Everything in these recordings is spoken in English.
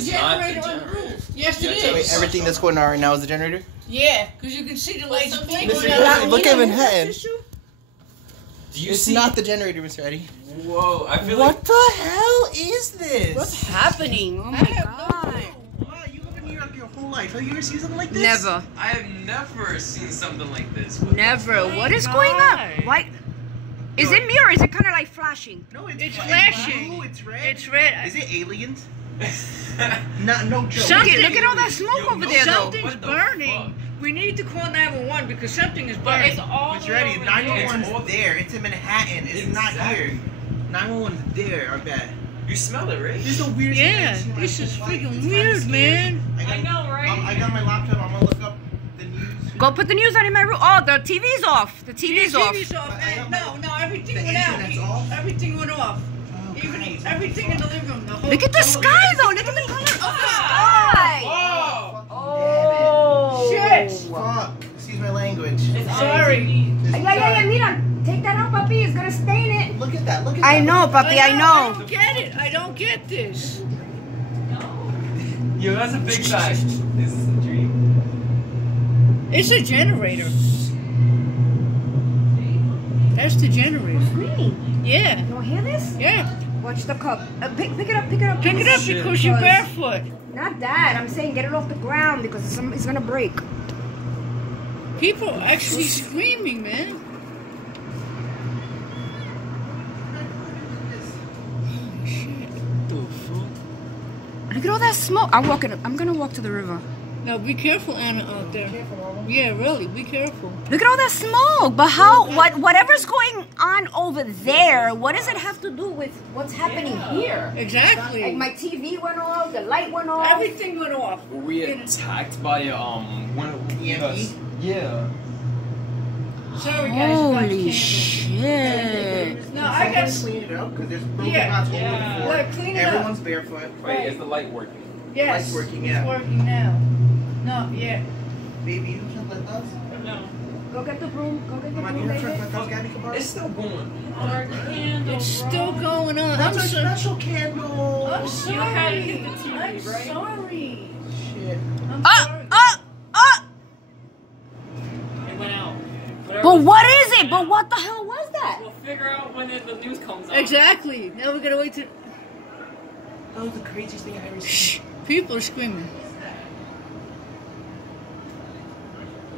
generator on the roof. Yes, it is. Wait, everything that's going on right now is the generator? Yeah, because you can see the lights blinking. Look at Manhattan. It's not the generator, Mr. Eddie. Whoa, I feel what the hell is this? What's happening? Oh my god. Wow, you live in New York your whole life. Have you ever seen something like this? Never. I have never seen something like this. Never. What is going on? Why? Is it me or is it kind of like flashing? No, it's flashing. Blue, it's red. It's red. Is it aliens? No joke. Look at all that smoke over there, though. Something's burning. We need to call 911 because something is burning. It's ready. 911's there. It's in Manhattan. It's not here. 911's there, I bet. You smell it, right? This is the weirdest thing I've seen in my this is whole life. freaking It's weird, kinda man. I know, right? I got my laptop. I'm gonna look up the news. Go put the news on in my room. Oh, the TV's off. The TV's off. No, everything went out. Everything went off. Even everything in the living room. Look at the sky, though. Look at the color of the sky. Oh! Oh. Shit. Fuck. Excuse my language. Sorry. Yeah, mira. Take that out, papi. It's gonna stain it. Look at that. Look at I that. know, papi. I I know. don't get it. I don't get this. Yo, that's a big sight. This is a dream. It's a generator. That's the generator. Green. Yeah. You wanna hear this? Yeah. Watch the cup. Pick it up. Pick it up. Pick it up because you're barefoot. Not that. I'm saying get it off the ground because it's gonna break. People are actually screaming, man. Look at all that smoke. I'm gonna walk to the river. Now be careful, Anna, out there. Yeah, really, be careful. Look at all that smoke. But whatever's going on over there, what does it have to do with what's happening here? Exactly. Like my TV went off, the light went off. Everything went off. Were we attacked by one of EMP? Yeah. Sorry, guys. Holy shit. No, I got to clean it up because there's broken glass all over the floor. Look, clean it Everyone's up. barefoot. Wait, is the light working? Yes. Light's working, yeah. It's working now. No, yeah. Baby, you can let us. No. Go get the broom. Go get the Come on, broom, you baby. have to let Gabby come on. It's still going. It's still going on. That's I'm a so special candle. I'm sorry. You had to hit the TV, I'm right? sorry. Shit. I'm sorry. It went out. But what is it? But what the hell was that? We'll figure out when the news comes out. Exactly. Now we gotta wait till. That was the craziest thing I've ever seen. Shh. People are screaming.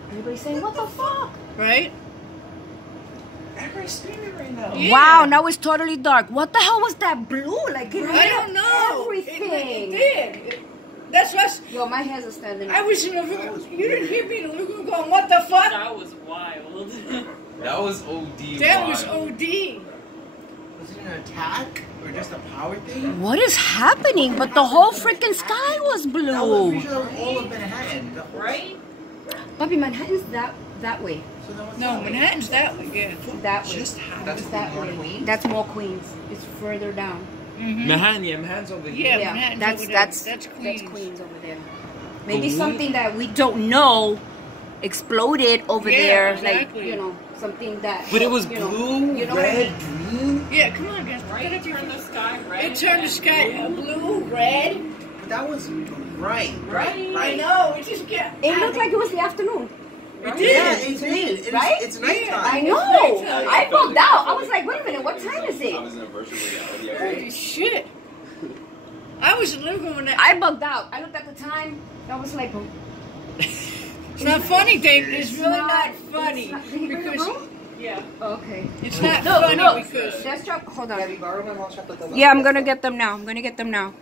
Everybody's saying, what the fuck? Right? Everybody's screaming right now. Yeah. Wow, now it's totally dark. What the hell was that blue? Like it I lit don't up know. everything. It did. That's what. Yo, my hands are standing up. I was in the room. You didn't hear me in the living room going, "What the fuck?" That was wild. That was OD. That was wild. OD. Was it an attack or just a power thing? What is happening? But the whole freaking sky was That was blue. pretty sure all of Manhattan. The whole- Right? Papi, Manhattan's that way. So that was No, Manhattan's that way. Yeah. That way. Just That's that more way. Queens? That's more Queens. It's further down. Manhattan, yeah, Manhattan's over here. Yeah, Manhattan's that's over there. that's That's Queens. That's Queens over there. Maybe something that we don't know exploded over there, exactly. like you know, something that. But it was you know, blue, you know what I red, mean? green. Yeah, come on, guys. Right? It turned the sky red. It turned the sky blue, red. But that was bright. I know. It just get. It looked like it was the afternoon. It Yeah, did. it did. right? It's nighttime. I know. nighttime. I bugged out. I was like, wait a minute, what time is I it? was in a virtual reality. Holy shit. I was in the living room when that. I bugged out. I looked at the time. I was like, oh. It's not funny, Dave. It's really not funny Did he bring the because broom? Yeah. Okay. it's not Look, funny look. because. Just hold on. Gabby, borrow my mom's chocolate. Yeah, I'm gonna get them now. I'm gonna get them now.